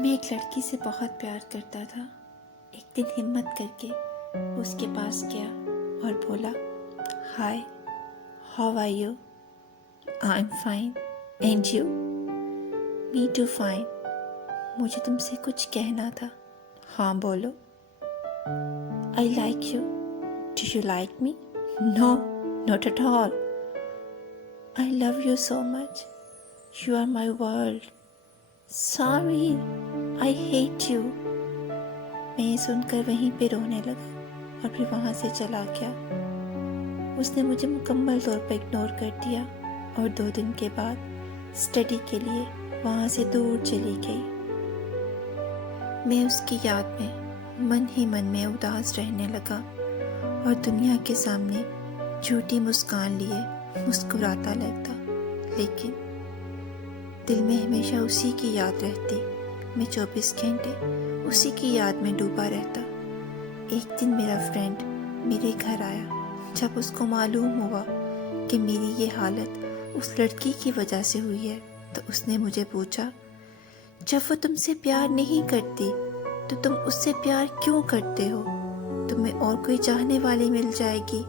میں ایک لڑکی سے بہت پیار کرتا تھا. ایک دن ہمت کر کے وہ اس کے پاس گیا اور بولا, hi, how are you? I am fine, and you? Me too fine. مجھے تم سے کچھ کہنا تھا. ہاں بولو. I like you. Do you like me? No, not at all. I love you so much. You are my world. Sorry, I hate you. میں یہ سن کر وہیں پہ رونے لگا اور پھر وہاں سے چلا گیا. اس نے مجھے مکمل طور پر اگنور کر دیا اور 2 دن کے بعد اسٹڈی کے لیے وہاں سے دور چلی گئی. میں اس کی یاد میں من ہی من میں اداس رہنے لگا اور دنیا کے سامنے جھوٹی مسکان لیے مسکراتا لگتا, لیکن دل میں ہمیشہ اسی کی یاد رہتی. میں 24 گھنٹے اسی کی یاد میں ڈوبا رہتا. ایک دن میرا فرینڈ میرے گھر آیا. جب اس کو معلوم ہوا کہ میری یہ حالت اس لڑکی کی وجہ سے ہوئی ہے تو اس نے مجھے پوچھا, جب وہ تم سے پیار نہیں کرتی تو تم اس سے پیار کیوں کرتے ہو؟ تمہیں اور کوئی چاہنے والی مل جائے گی.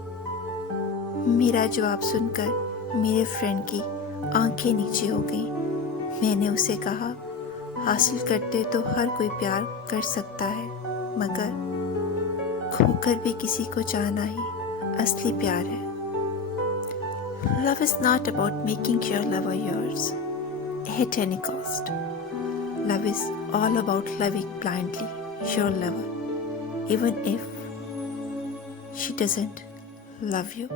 میرا جواب سن کر میرے فرینڈ کی آنکھیں نیچے ہو گئیں. میں نے اسے کہا, حاصل کرتے تو ہر کوئی پیار کر سکتا ہے, مگر کھو کر بھی کسی کو چاہنا ہی اصلی پیار ہے. Love is not about making your lover yours at any cost. Love is all about loving blindly your lover, even if she doesn't love you.